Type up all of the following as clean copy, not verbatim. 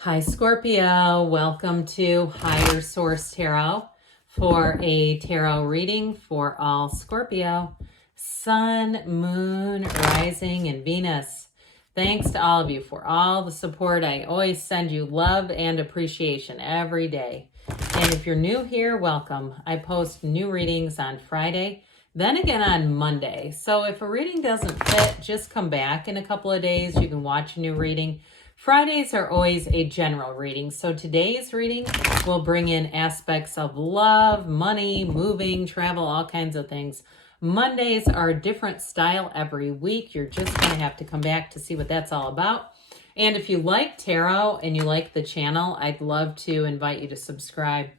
Hi, Scorpio. Welcome to Higher Source Tarot for a tarot reading for all Scorpio, Sun, Moon, Rising, and Venus. Thanks to all of you for all the support. I always send you love and appreciation every day. And if you're new here, welcome. I post new readings on Friday, then again on Monday. So if a reading doesn't fit, just come back in a couple of days. You can watch a new reading. Fridays are always a general reading. So today's reading will bring in aspects of love, money, moving, travel, all kinds of things. Mondays are a different style every week. You're just going to have to come back to see what that's all about. And if you like tarot and you like the channel, I'd love to invite you to subscribe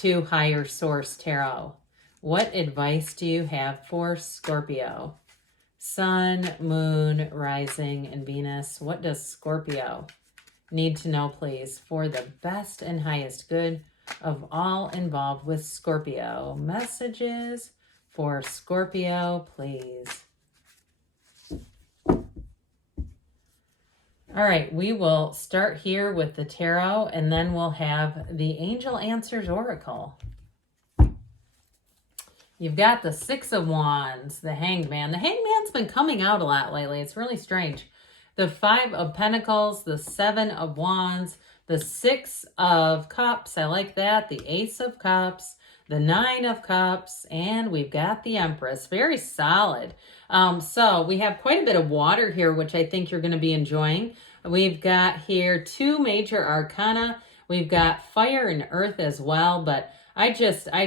to Higher Source Tarot. What advice do you have for Scorpio? Sun, Moon, Rising, and Venus. What does Scorpio need to know, please, for the best and highest good of all involved with Scorpio? Messages for Scorpio, please. All right, we will start here with the tarot, and then we'll have the Angel Answers Oracle. You've got the Six of Wands, the Hanged Man. The Hanged Man's been coming out a lot lately. It's really strange. The Five of Pentacles, the Seven of Wands, the Six of Cups. I like that. The Ace of Cups, the Nine of Cups, and we've got the Empress. Very solid. So we have quite a bit of water here, which I think you're going to be enjoying. We've got here two major arcana. We've got fire and earth as well, but I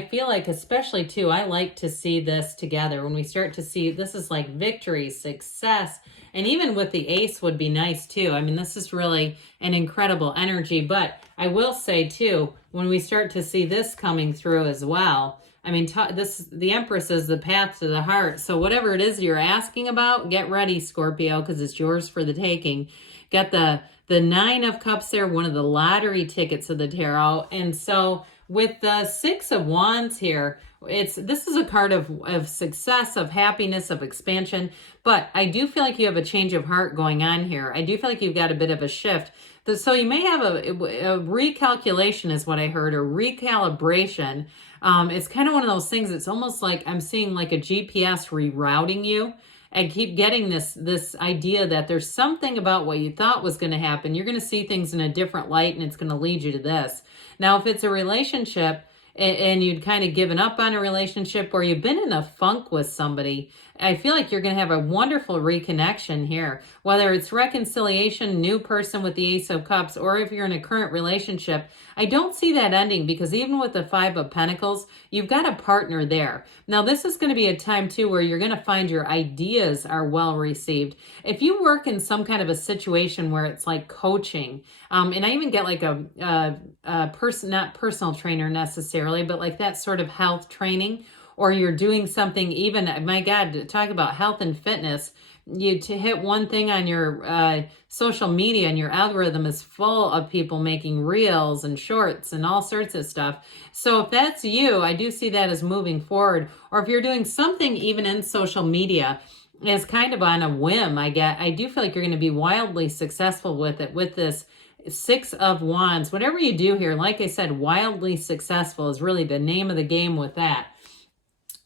feel like, especially too, I like to see this together. When we start to see, this is like victory, success, and even with the ace would be nice too. I mean, this is really an incredible energy, but I will say too, when we start to see this coming through as well, I mean, the Empress is the path to the heart. So whatever it is you're asking about, get ready, Scorpio, because it's yours for the taking. Got the Nine of Cups there, one of the lottery tickets of the tarot. And so with the Six of Wands here, this is a card of success, of happiness, of expansion. But I do feel like you have a change of heart going on here. I do feel like you've got a bit of a shift. So you may have a recalculation is what I heard, or recalibration. It's kind of one of those things. It's almost like I'm seeing like a GPS rerouting you. I keep getting this idea that there's something about what you thought was going to happen. You're going to see things in a different light, and it's going to lead you to this. Now, if it's a relationship and you'd kind of given up on a relationship, or you've been in a funk with somebody, I feel like you're going to have a wonderful reconnection here. Whether it's reconciliation, new person with the Ace of Cups, or if you're in a current relationship, I don't see that ending, because even with the Five of Pentacles, you've got a partner there. Now, this is going to be a time too where you're going to find your ideas are well received. If you work in some kind of a situation where it's like coaching, and I even get like a person, not personal trainer necessarily, but like that sort of health training, or you're doing something, even, my God, to talk about health and fitness, to hit one thing on your social media, and your algorithm is full of people making reels and shorts and all sorts of stuff. So if that's you, I do see that as moving forward. Or if you're doing something even in social media as kind of on a whim, I do feel like you're going to be wildly successful with it, with this Six of Wands. Whatever you do here, like I said, wildly successful is really the name of the game with that.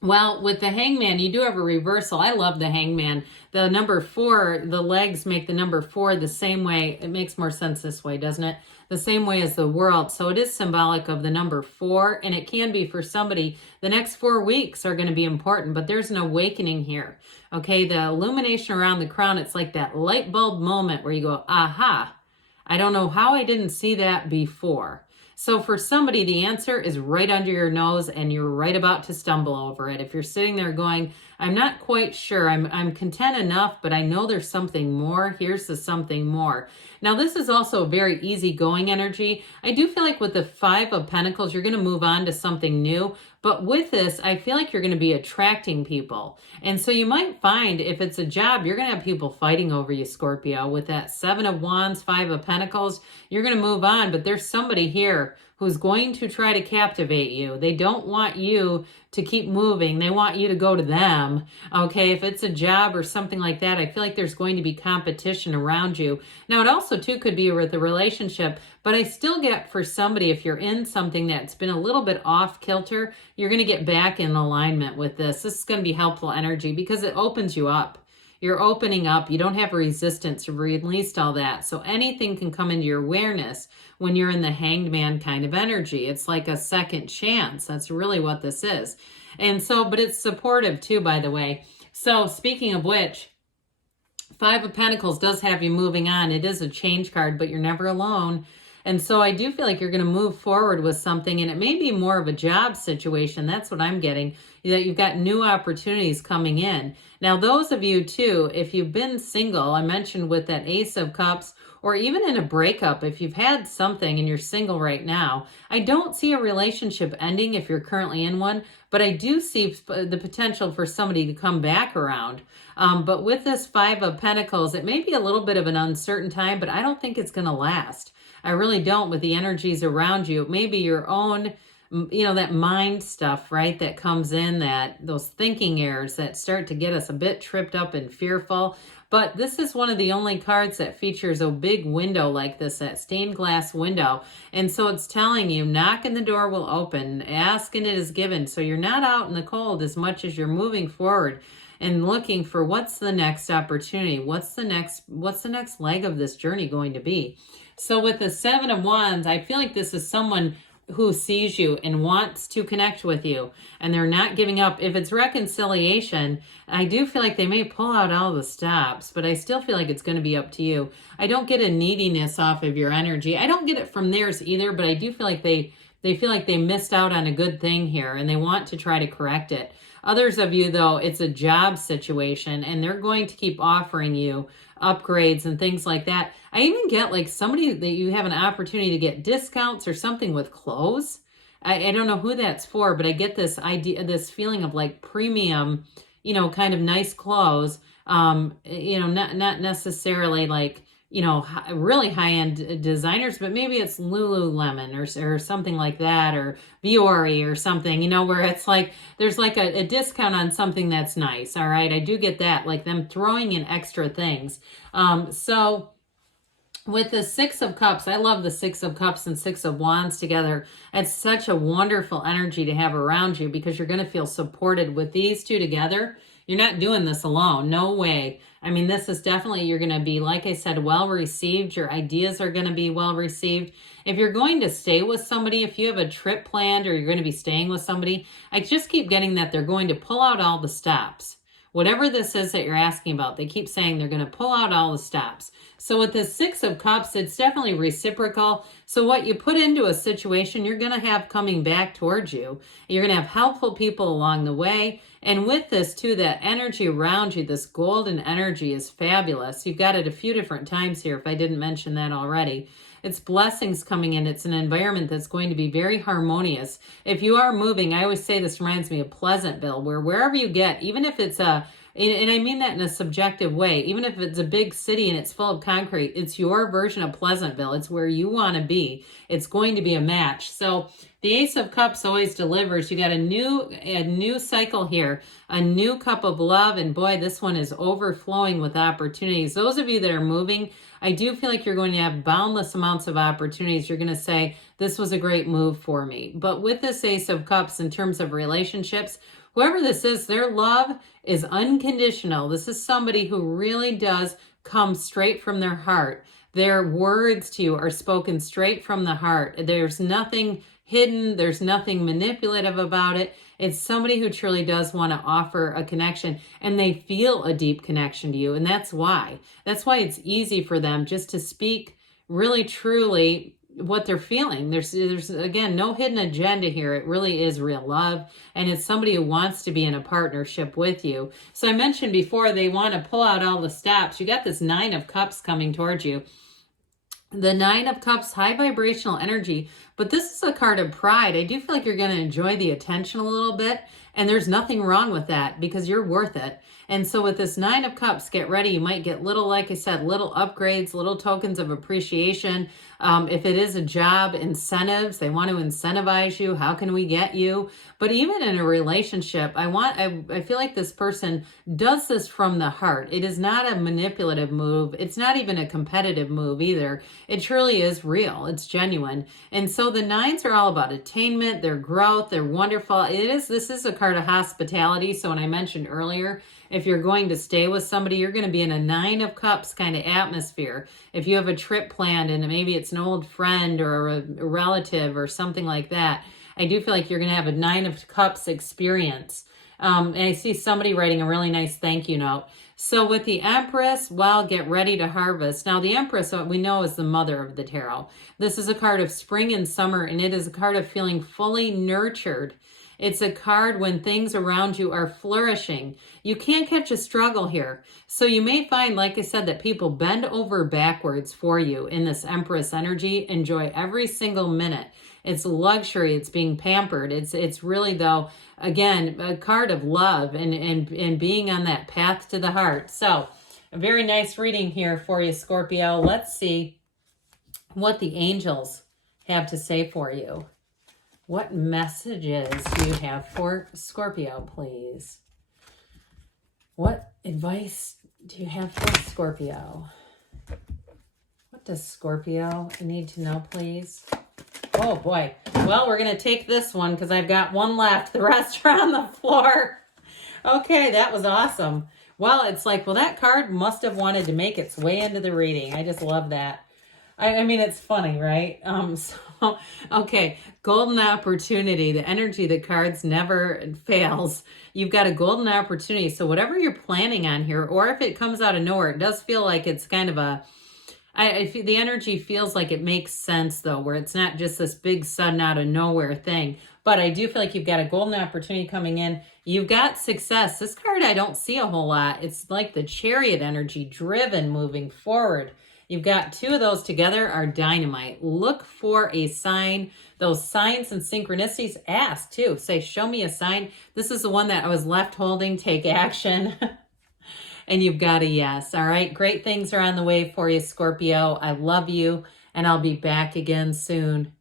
Well, with the Hangman, you do have a reversal. I love the Hangman. The number 4, the legs make the number 4 the same way. It makes more sense this way, doesn't it? The same way as the world. So it is symbolic of the number 4, and it can be for somebody. The next 4 weeks are going to be important, but there's an awakening here. Okay, the illumination around the crown, it's like that light bulb moment where you go, aha, I don't know how I didn't see that before. So for somebody, the answer is right under your nose, and you're right about to stumble over it. If you're sitting there going, I'm not quite sure, I'm content enough, but I know there's something more. Here's the something more. Now, this is also a very easygoing energy. I do feel like with the Five of Pentacles, you're going to move on to something new. But with this, I feel like you're going to be attracting people. And so you might find if it's a job, you're going to have people fighting over you, Scorpio. With that Seven of Wands, Five of Pentacles, you're going to move on. But there's somebody here who's going to try to captivate you. They don't want you to keep moving. They want you to go to them. Okay, if it's a job or something like that, I feel like there's going to be competition around you. Now, it also too could be with a relationship, but I still get for somebody, if you're in something that's been a little bit off kilter, you're going to get back in alignment with this. This is going to be helpful energy because it opens you up. You're opening up. You don't have resistance. You've released all that. So anything can come into your awareness when you're in the Hanged Man kind of energy. It's like a second chance. That's really what this is. And so, but it's supportive too, by the way. So speaking of which, Five of Pentacles does have you moving on. It is a change card, but you're never alone. And so I do feel like you're going to move forward with something, and it may be more of a job situation. That's what I'm getting, that you've got new opportunities coming in. Now, those of you too, if you've been single, I mentioned with that Ace of Cups, or even in a breakup, if you've had something and you're single right now, I don't see a relationship ending if you're currently in one, but I do see the potential for somebody to come back around. But with this Five of Pentacles, it may be a little bit of an uncertain time, but I don't think it's going to last. I really don't with the energies around you. Maybe your own, that mind stuff, right? That comes in, those thinking errors that start to get us a bit tripped up and fearful. But this is one of the only cards that features a big window like this, that stained glass window. And so it's telling you, knock and the door will open, ask and it is given. So you're not out in the cold as much as you're moving forward and looking for what's the next opportunity. What's the next leg of this journey going to be? So with the Seven of Wands, I feel like this is someone who sees you and wants to connect with you, and they're not giving up. If it's reconciliation, I do feel like they may pull out all the stops, but I still feel like it's going to be up to you. I don't get a neediness off of your energy. I don't get it from theirs either, but I do feel like they feel like they missed out on a good thing here, and they want to try to correct it. Others of you, though, it's a job situation, and they're going to keep offering you upgrades and things like that. I even get like somebody that you have an opportunity to get discounts or something with clothes. I don't know who that's for, but I get this idea, this feeling of like premium, kind of nice clothes. Not necessarily like, really high-end designers, but maybe it's Lululemon or something like that, or Viore or something, where it's like, there's like a discount on something that's nice. All right. I do get that, like them throwing in extra things. So with the Six of Cups, I love the Six of Cups and Six of Wands together. It's such a wonderful energy to have around you because you're going to feel supported with these two together. You're not doing this alone. No way. I mean, this is definitely, you're going to be, like I said, well received. Your ideas are going to be well received. If you're going to stay with somebody, if you have a trip planned or you're going to be staying with somebody, I just keep getting that they're going to pull out all the stops. Whatever this is that you're asking about, they keep saying they're going to pull out all the stops. So with the Six of Cups, it's definitely reciprocal. So what you put into a situation, you're going to have coming back towards you. You're going to have helpful people along the way. And with this too, that energy around you, this golden energy is fabulous. You've got it a few different times here, if I didn't mention that already. It's blessings coming in. It's an environment that's going to be very harmonious. If you are moving, I always say this reminds me of Pleasantville, where wherever you get, even if it's and I mean that in a subjective way, even if it's a big city and it's full of concrete, it's your version of Pleasantville. It's where you want to be. It's going to be a match. So the Ace of Cups always delivers. You got a new cycle here, a new cup of love. And boy, this one is overflowing with opportunities. Those of you that are moving, I do feel like you're going to have boundless amounts of opportunities. You're going to say, this was a great move for me. But with this Ace of Cups, in terms of relationships, whoever this is, their love is unconditional. This is somebody who really does come straight from their heart. Their words to you are spoken straight from the heart. There's nothing hidden. There's nothing manipulative about it. It's somebody who truly does want to offer a connection, and they feel a deep connection to you. And that's why it's easy for them just to speak really, truly what they're feeling. There's again, no hidden agenda here. It really is real love. And it's somebody who wants to be in a partnership with you. So I mentioned before, they want to pull out all the stops. You got this Nine of Cups coming towards you. The Nine of Cups, high vibrational energy, but this is a card of pride. I do feel like you're going to enjoy the attention a little bit, And there's nothing wrong with that because you're worth it. And so with this Nine of Cups, get ready. You might get little, like I said, little upgrades, little tokens of appreciation. If it is a job, incentives, they want to incentivize you. How can we get you? But even in a relationship, I feel like this person does this from the heart. It is not a manipulative move. It's not even a competitive move either. It truly is real. It's genuine. And so the nines are all about attainment, their growth, they're wonderful. This is a card of hospitality. So when I mentioned earlier, if you're going to stay with somebody, you're going to be in a Nine of Cups kind of atmosphere. If you have a trip planned and maybe it's an old friend or a relative or something like that, I do feel like you're going to have a Nine of Cups experience. And I see somebody writing a really nice thank you note. So with the Empress, well, get ready to harvest. Now the Empress, what we know, is the mother of the tarot. This is a card of spring and summer, and it is a card of feeling fully nurtured. It's a card when things around you are flourishing. You can't catch a struggle here. So you may find, like I said, that people bend over backwards for you in this Empress energy. Enjoy every single minute. It's luxury. It's being pampered. It's really, though, again, a card of love and being on that path to the heart. So a very nice reading here for you, Scorpio. Let's see what the angels have to say for you. What messages do you have for Scorpio, please? What advice do you have for Scorpio? What does Scorpio need to know, please? Oh, boy. Well, we're going to take this one because I've got one left. The rest are on the floor. Okay, that was awesome. Well, it's like, well, that card must have wanted to make its way into the reading. I just love that. I mean, it's funny, right? Okay, golden opportunity, the energy that cards never fails. You've got a golden opportunity. So whatever you're planning on here, or if it comes out of nowhere, it does feel like it's kind of a, the energy feels like it makes sense, though, where it's not just this big sudden out of nowhere thing. But I do feel like you've got a golden opportunity coming in. You've got success. This card I don't see a whole lot. It's like the Chariot energy, driven, moving forward. You've got two of those together are dynamite. Look for a sign. Those signs and synchronicities, ask too. Say, show me a sign. This is the one that I was left holding. Take action. And you've got a yes. All right. Great things are on the way for you, Scorpio. I love you, and I'll be back again soon.